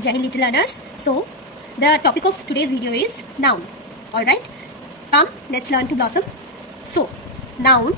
Jai Hind little learners. So the topic of today's video is noun. All right, come let's learn to blossom. So noun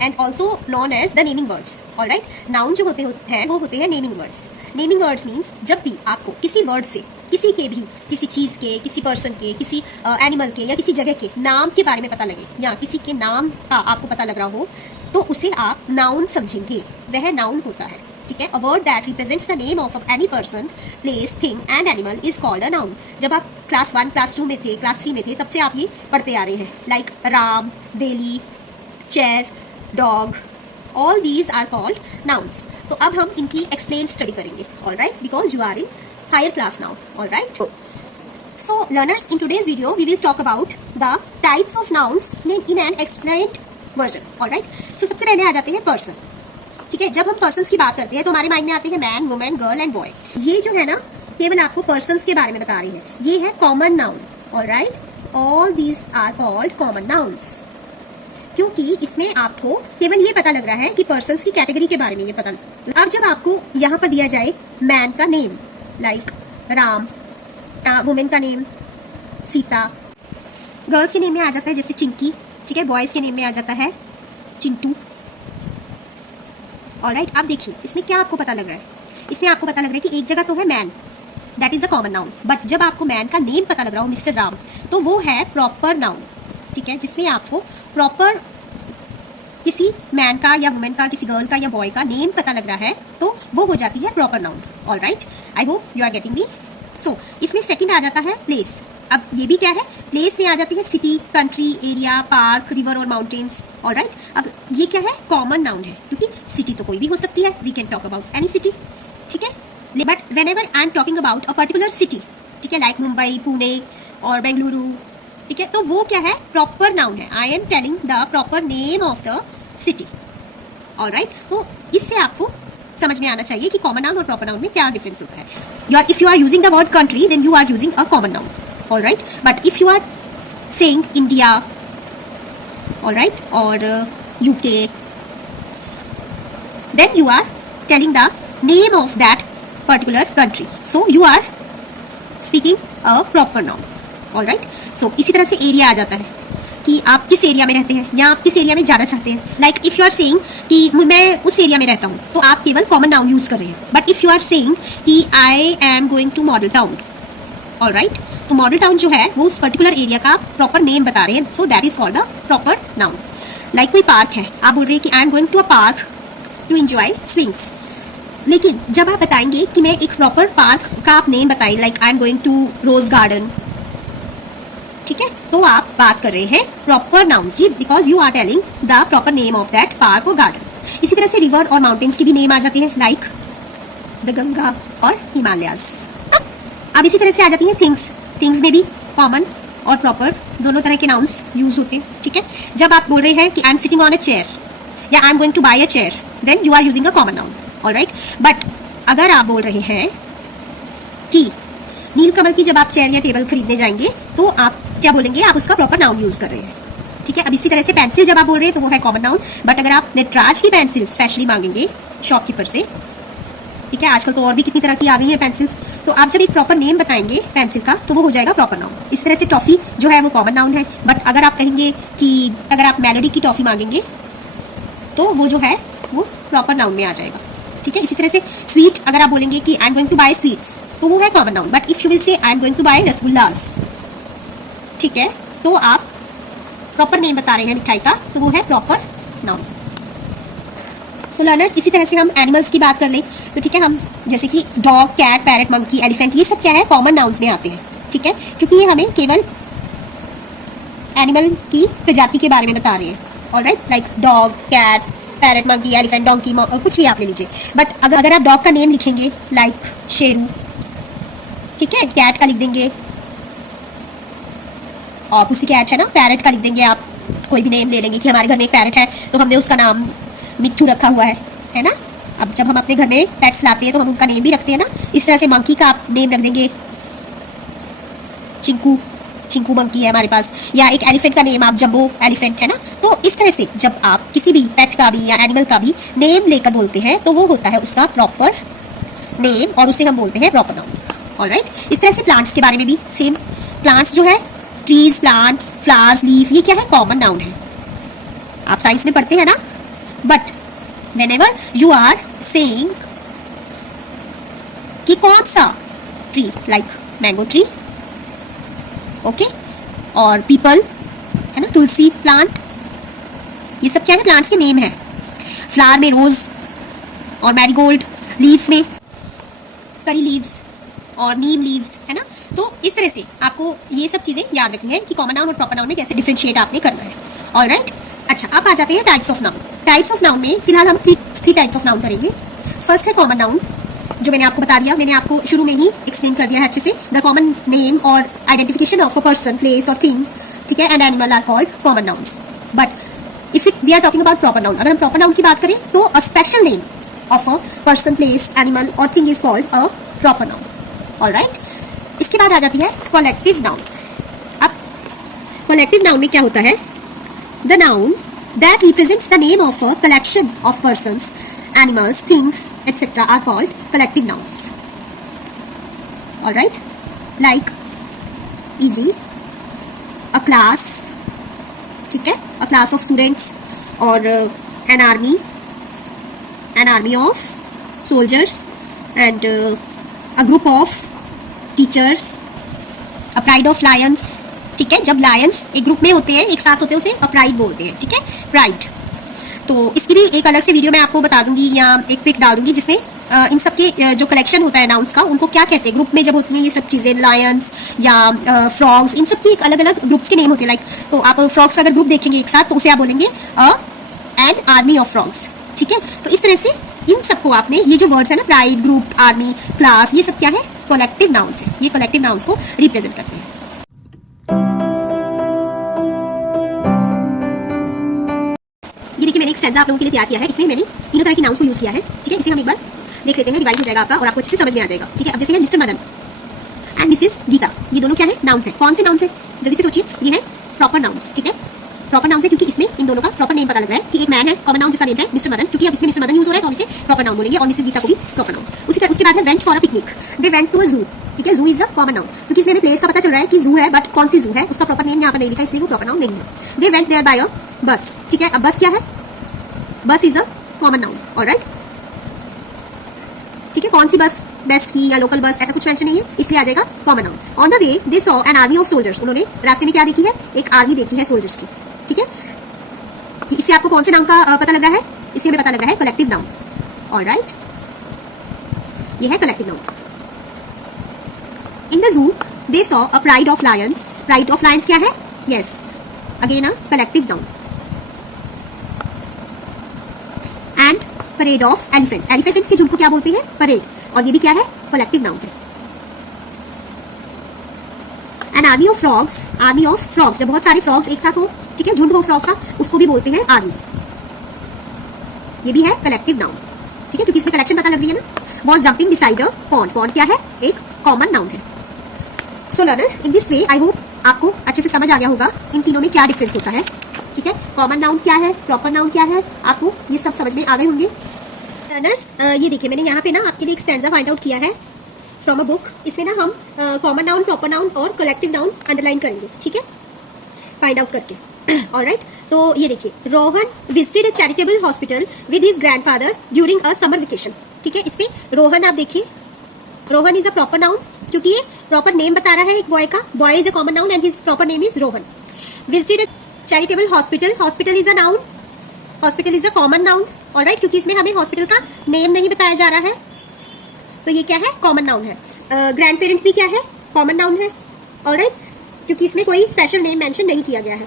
and also known as the naming words. All right, noun जो होते हैं वो होते हैं naming words. Naming words means जब भी आपको किसी word से किसी के भी किसी चीज के किसी पर्सन के किसी एनिमल के या किसी जगह के नाम के बारे में पता लगे या किसी के नाम का आपको पता लग रहा हो तो उसे आप नाउन समझेंगे, वह नाउन होता है. ठीक है, a word that represents the name of any person, place, thing and animal is called a noun. जब आप क्लास 1, क्लास 2 में थे, क्लास 3 में थे, तब से आप ये पढ़ते आ रहे हैं. Like Ram, Delhi, chair, dog, all these are called nouns. तो अब हम इनकी एक्सप्लेन स्टडी करेंगे. All right, because you are in higher class now. All right, so learners, in today's video we will talk about the types of nouns in an explained version. all right, so सबसे पहले आ जाते हैं person. ठीक है, जब हम persons की बात करते हैं तो हमारे माइंड में आते हैं man, women, girl and boy. ये जो है ना केवल आपको पर्सन्स के बारे में बता रही है. ये है common noun. All right, all these are called common nouns. क्योंकि इसमें आपको केवल ये पता लग रहा है कि पर्सन्स की कैटेगरी के बारे में ये पता. अब जब आपको यहाँ पर दिया जाए मैन का नेम लाइक राम, वुमेन का नेम सीता, गर्ल्स के नेम में आ जाता है जैसे चिंकी. ठीक है, बॉयज के नेम में आ जाता है चिंटू. ऑलराइट, अब देखिए इसमें क्या आपको पता लग रहा है. इसमें आपको पता लग रहा है कि एक जगह तो है man, that is a common noun. But जब आपको मैन का नेम पता लग रहा हो मिस्टर राम, तो वो है प्रॉपर नाउन. ठीक है, जिसमें आपको प्रॉपर किसी मैन का या वुमेन का, किसी गर्ल का या बॉय का नेम पता लग रहा है तो वो हो जाती है proper noun. Alright, I hope you are getting me. So इसमें सेकंड आ जाता है प्लेस. अब ये भी क्या है, प्लेस में आ जाती है city, country, area, park, river और माउंटेन्स. ऑलराइट, अब ये क्या है, कॉमन नाउन है क्योंकि सिटी तो कोई भी हो सकती है. We can talk about any city. ठीक है, but whenever I am talking about a particular city, ठीक है, लाइक मुंबई, पुणे और बेंगलुरु, ठीक है, तो वो क्या है, प्रॉपर नाउन है. I am telling the proper name of the city. Alright, तो इससे आपको समझ में आना चाहिए कि कॉमन नाउन और प्रॉपर नाउन में क्या डिफरेंस होता है. If you are using the word country then you are using a common noun. Alright, but if you are saying India, alright, और UK, then you are telling the name of that particular country. So you are speaking a proper noun. Alright, सो इसी तरह से area आ जाता है कि आप किस area में रहते हैं या आप किस एरिया में जाना चाहते हैं. Like if you are saying कि मैं उस एरिया में रहता हूँ तो आप केवल कॉमन नाउन यूज कर रहे हैं. But if you are saying कि I am going to Model Town, alright, तो मॉडल टाउन जो है वो उस पर्टिकुलर एरिया का प्रॉपर नेम बता रहे हैं. So that is called the proper noun. Like कोई पार्क है, आप बोल रहे हैं कि I am going to a park to enjoy swings. लेकिन जब आप बताएंगे कि मैं एक प्रॉपर पार्क का आप नेम बताएं, like I am going to Rose Garden, ठीक है, तो आप बात कर रहे हैं प्रॉपर नाउन की, because you are telling the proper name of that park और गार्डन. इसी तरह से रिवर और माउंटेन्स की भी नेम आ जाती है, लाइक द गंगा और हिमालयाज. अब इसी तरह से आ जाती है थिंग्स. थिंग्स में भी कॉमन और प्रॉपर दोनों तरह के नाउन्स यूज होते हैं. ठीक है, जब आप बोल रहे हैं कि I am sitting on a chair या I am going to buy a chair, then you are using a common noun. Alright, but अगर आप बोल रहे हैं कि नीलकमल की जब आप चेयर या टेबल खरीदने जाएंगे तो आप क्या बोलेंगे, आप उसका प्रॉपर नाउन यूज कर रहे हैं. ठीक है, अब इसी तरह से पेंसिल जब आप बोल रहे हैं तो वो है कॉमन नाउन. बट अगर आप नटराज की पेंसिल स्पेशली मांगेंगे शॉपकीपर से, ठीक है, आजकल तो और भी कितनी तरह की आ गई है पेंसिल्स, तो आप जब एक प्रॉपर नेम बताएंगे पेंसिल का तो वो हो जाएगा प्रॉपर नाउन. इस तरह से टॉफी जो है वो कॉमन नाउन है. बट अगर आप कहेंगे कि अगर आप मेलोडी की टॉफी मांगेंगे तो वो जो है वो प्रॉपर नाउन में आ जाएगा. ठीक है, इसी तरह से स्वीट अगर आप बोलेंगे कि I am going to buy sweets तो वो है common noun. But if you will say I am going to buy rasgullas, ठीक है, तो आप प्रॉपर नेम बता रहे हैं मिठाई का, तो वो है प्रॉपर नाउन. सो लर्नर्स, इसी तरह से हम एनिमल्स की बात कर लें तो ठीक है, हम जैसे कि dog, cat, parrot, monkey, elephant, ये सब क्या है, कॉमन नाउन्स में आते हैं. ठीक है, क्योंकि ये हमें केवल एनिमल की प्रजाति के बारे में बता रहे हैं. Alright, like dog, cat, parrot, monkey, elephant, donkey, कुछ भी आप ले लीजिए. बट अगर आप डॉग का नेम लिखेंगे लाइक शेरू, ठीक है, कैट का लिख देंगे और पुसी कैट है ना, पैरट का लिख देंगे. आप कोई भी नेम ले लेंगे कि हमारे घर में एक पैरट है तो हमने उसका नाम मिट्टू रखा हुआ है ना. अब जब हम अपने घर में पेट्स लाते हैं तो हम उनका नेम भी रखते हैं ना. इस तरह से मंकी का आप नेम रख देंगे चिंकू, चिंकू मंकी है हमारे पास. या एक एलिफेंट का नेम आप जंबो एलिफेंट, है ना. तो इस तरह से जब आप किसी भी पेट का भी या एनिमल का भी नेम लेकर बोलते हैं तो वो होता है उसका प्रॉपर नेम और उसे हम बोलते हैं प्रॉपर नाउन. ऑलराइट। इस तरह से प्लांट्स के बारे में भी सेम, प्लांट्स जो है ट्रीज, प्लांट्स, फ्लावर्स, लीफ, ये क्या है, कॉमन नाउन है। आप साइंस में पढ़ते हैं ना। But whenever you are saying कि कौन सा tree, like mango tree, okay, और पीपल है ना, तुलसी प्लांट, ये सब क्या है, प्लांट्स के नेम है। फ्लावर में रोज और मैरीगोल्ड, लीफ में करी लीव्स और नीम लीव्स, है ना। तो इस तरह से आपको ये सब चीजें याद रखनी है कि कॉमन नाउन और प्रॉपर नाउन में कैसे डिफरेंशिएट आपने करना है। ऑलराइट। अच्छा, अब आ जाते हैं types of noun. Types of noun में फिलहाल हम थ्री टाइप्स ऑफ नाउन करेंगे। फर्स्ट है कॉमन नाउन, जो मैंने आपको बता दिया, मैंने आपको शुरू में ही एक्सप्लेन कर दिया है अच्छे से। द कॉमन नेम और identification of a person, place और थिंग, ठीक है, and animal are called common nouns. But if we are talking about proper noun, अगर हम प्रॉपर नाउन की बात करें तो a special name of a person, place, animal और thing is called a proper noun. Alright. इसके बाद आ जाती है कलेक्टिव नाउन। अब कलेक्टिव नाउन में क्या होता है, the noun that represents the name of a collection of persons, animals, things, etc. are called collective nouns. Alright, like e.g. a class, ठीक है, a class of students, और an army of soldiers, and a group of teachers, a pride of lions, ठीक है। जब Lions एक group में होते हैं, एक साथ होते हैं, उसे अ प्राइड बोलते हैं, ठीक है, प्राइड। तो इसकी भी एक अलग से वीडियो मैं आपको बता दूंगी या एक पिक डाल दूंगी, जिसमें इन सब के जो कलेक्शन होता है नाउन्स का, उनको क्या कहते हैं ग्रुप में जब होती हैं ये सब चीजें, लायंस या फ्रॉग्स, इन सब की एक अलग अलग ग्रुप्स के नेम होते हैं। लाइक तो आप फ्रॉग्स अगर ग्रुप देखेंगे एक साथ, तो उसे आप बोलेंगे एन आर्मी ऑफ फ्रॉग्स, ठीक है। तो इस तरह से इन सबको आपने, ये जो वर्ड्स है ना, प्राइड, ग्रुप, आर्मी, क्लास, ये सब क्या है, कलेक्टिव नाउन्स है। ये कलेक्टिव नाउन्स को रिप्रेजेंट करते हैं। ये देखिए, मैंने एक स्टैंजा आप लोगों के लिए तैयार किया है। इसमें मैंने तीनों तरह की नाउन्स को यूज किया है, ठीक है। इसे हम एक बार देख लेते हैं, डिवाइड हो जाएगा आपका और आपको अच्छे से समझ में आ जाएगा, ठीक है। अब जैसे है Mr Madan and Mrs Geeta, ये दोनों क्या है, नाउन्स है। कौन से नाउन्स है, जल्दी से सोचिए। ये है प्रॉपर नाउन्स, ठीक है, प्रॉपर नाउन्स है, क्योंकि इसमें इन दोनों का प्रॉपर नेम पता लग रहा है कि एक मैन है, कॉमन नाउन जिसका नेम है मिस्टर मदन, क्योंकि अब इसमें मिस्टर मदन यूज हो रहा है तो हम इसे प्रॉपर नाउन बोलेंगे, और मिसेस गीता को भी प्रॉपर नाउन। उसके बाद है went for a picnic, they went to a zoo, ठीक है। जू इज अ कॉमन नाउन, क्योंकि इसमें हमें प्लेस का पता चल रहा है कि जू है, बट कौन सी जू है उसका प्रॉपर नेम यहाँ पर नहीं लिखा, इसलिए वो प्रॉपर नाउन नहीं है। दे वेंट देयर बाय अ बस, ठीक है। अब बस क्या है, बस is a common noun. Alright, ठीक है। कौन सी बस, बेस्ट की या लोकल बस, ऐसा कुछ मेंशन नहीं है, इसलिए आ जाएगा common noun. On the way they saw an army of soldiers, उन्होंने रास्ते में क्या देखी है, एक आर्मी देखी है सोल्जर्स की, ठीक है। इससे आपको कौन से नाम का पता लग रहा है, इससे हमें पता लग रहा है कलेक्टिव नाउन। ऑलराइट, ये है collective noun. In the zoo they saw a pride of Lions, pride of Lions क्या है, yes, again a collective noun. And parade of elephant, elephants के झुंड को क्या बोलते हैं, परेड, और ये भी क्या है, कलेक्टिव नाउन है। An army of frogs, army of frogs, जब बहुत सारे फ्रॉग्स एक साथ हो, ठीक है, झुंड हो फ्रॉग्स का, उसको भी बोलते हैं आर्मी, ये भी है कलेक्टिव नाउन, ठीक है, क्योंकि इसमें कलेक्शन पता लग रही है ना। Was jumping beside a pond, pond क्या है, एक कॉमन नाउन है। So learner, in this way I hope आपको अच्छे से समझ आ गया होगा इन तीनों में क्या डिफरेंस होता है, ठीक है। कॉमन नाउन क्या है, प्रॉपर नाउन क्या है, आपको ये सब समझ में आ गए होंगे। लर्नर्स, ये देखिए, मैंने यहाँ पे ना आपके लिए एक स्टैंजा फाइंड आउट किया है फ्रॉम अ बुक। इसमें ना हम कॉमन नाउन, प्रॉपर नाउन और कलेक्टिव नाउन अंडरलाइन करेंगे, ठीक है, फाइंड आउट करके। ऑलराइट, तो ये देखिए, Rohan visited a charitable hospital with his grandfather during a summer vacation, ठीक है। इसमें रोहन आप देखिए, Rohan is a proper noun, क्योंकि ये प्रॉपर नेम बता रहा है एक बॉय का, boy is a common noun and his proper name is Rohan. Visited a charitable hospital, hospital is a noun, hospital is a common noun. Alright, क्योंकि इसमें हमें हॉस्पिटल का नेम नहीं बताया जा रहा है, तो ये क्या है, कॉमन नाउन है। ग्रैंड पेरेंट्स भी क्या है, कॉमन नाउन है। ऑलराइट, क्योंकि इसमें कोई स्पेशल नेम मेंशन नहीं किया गया है।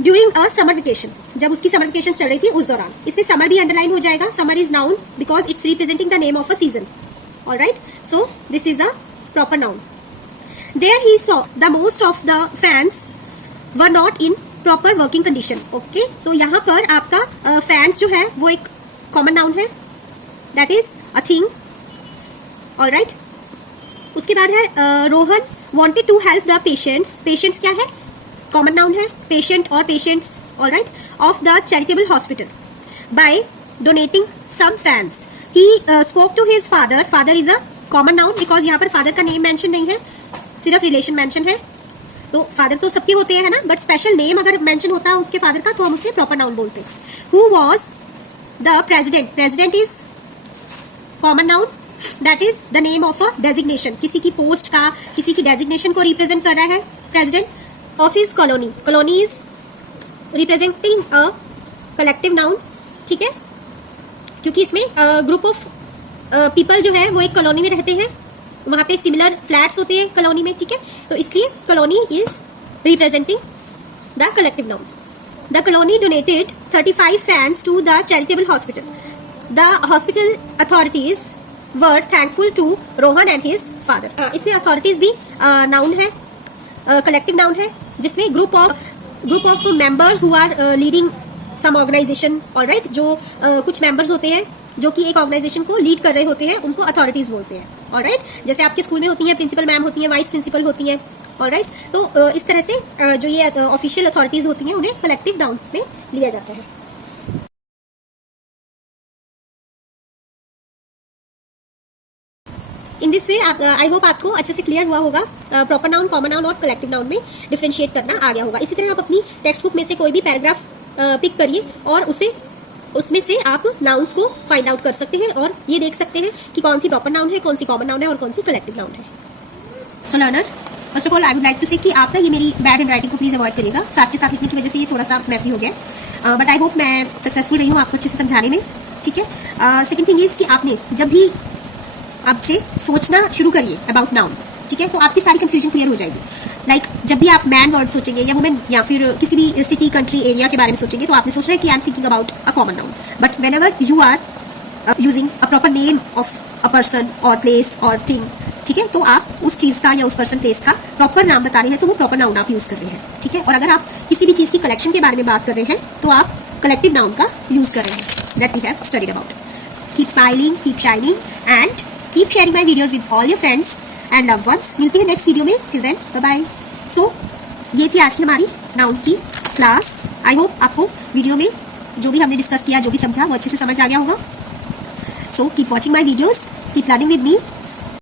ड्यूरिंग अ समर वेकेशन, जब उसकी समर वेकेशन चल रही थी उस दौरान, इसमें समर भी अंडरलाइन हो जाएगा, summer is noun because it's representing the name of a season. Alright, so this is a proper noun. There he saw the most of the fans were not in proper working condition. Okay, तो यहाँ पर आपका fans जो है वो एक common noun है, that is a thing. Alright, उसके बाद है Rohan wanted to help the patients, patients क्या है, कॉमन नाउन है, पेशेंट और patients. Alright, of the charitable hospital by donating some fans. He spoke to his father, father is a common noun because यहाँ पर father का name mention नहीं है, सिर्फ रिलेशन मेंशन है। तो फादर तो सबके होते हैं ना, बट स्पेशल नेम अगर मेंशन होता है उसके फादर का तो हम उसे प्रॉपर नाउन बोलते हैं। Who was the president, president is common noun, that is the name of a designation, किसी की पोस्ट का, किसी की डेजिग्नेशन को रिप्रेजेंट कर रहा है president of his colony. Colony is representing a collective noun, ठीक है, क्योंकि इसमें ग्रुप ऑफ पीपल जो है वो एक कॉलोनी में रहते हैं, वहां पे सिमिलर फ्लैट्स होते हैं कॉलोनी में, ठीक है, तो इसलिए colony is representing the collective noun. The colony donated 35 fans to the charitable hospital. The hospital authorities were thankful to Rohan and his father. इसमें अथॉरिटीज भी नाउन है, कलेक्टिव नाउन है, जिसमें group of members who are leading some organisation, alright, जो कुछ members होते हैं जो कि एक ऑर्गेनाइजेशन को लीड कर रहे होते हैं, उनको अथॉरिटीज बोलते हैं, ऑलराइट। जैसे आपके स्कूल में होती हैं प्रिंसिपल मैम होती हैं, वाइस प्रिंसिपल होती हैं, ऑलराइट। तो इस तरह से जो ये ऑफिशियल अथॉरिटीज होती हैं उन्हें कलेक्टिव नाउन्स में लिया जाता है। इन दिस वे आई होप आपको अच्छे से क्लियर हुआ होगा, प्रॉपर नाउन, कॉमन नाउन और कलेक्टिव नाउन में डिफरेंशिएट करना आ गया होगा। इसी तरह आप अपनी टेक्स्ट बुक में से कोई भी पैराग्राफ पिक करिए और उसमें से आप नाउन्स को फाइंड आउट कर सकते हैं और ये देख सकते हैं कि कौन सी प्रॉपर नाउन है, कौन सी कॉमन नाउन है और कौन सी कलेक्टिव नाउन है। So learner, first of all I would like to say कि आप ना ये मेरी बैड हैंड राइटिंग को प्लीज अवॉइड करिएगा, साथ के साथ लिखने की वजह से ये थोड़ा सा मैसी हो गया, बट आई होप मैं सक्सेसफुल रही हूँ आपको अच्छे से समझाने में, ठीक है। सेकेंड थिंग इज कि आपने जब भी आपसे सोचना शुरू करिए अबाउट नाउन, ठीक है, तो आपकी सारी कंफ्यूजन क्लियर हो जाएगी। लाइक जब भी आप मैन वर्ड सोचेंगे या वुमेन या फिर किसी भी सिटी, कंट्री, एरिया के बारे में सोचेंगे तो आपने सोचना है कि I am thinking about a common noun, but whenever you are using a proper name of a person और प्लेस और थिंग, ठीक है, तो आप उस चीज़ का या उस पर्सन प्लेस का प्रॉपर नाम बता रहे हैं तो वो प्रॉपर नाउन आप यूज़ कर रहे हैं, ठीक है। और अगर आप किसी भी चीज़ की कलेक्शन के बारे में बात कर रहे हैं तो आप कलेक्टिव नाउन का यूज़ कर रहे हैं, that we have studied about. Keep smiling, keep shining and keep sharing my videos with all your friends and loved ones. मिलती है नेक्स्ट वीडियो में, till then bye bye. So ये थी आज की हमारी नाउन की क्लास। आई होप आपको वीडियो में जो भी हमने डिस्कस किया, जो भी समझा, वो अच्छे से समझ आ गया होगा। So keep watching my videos, keep learning with me.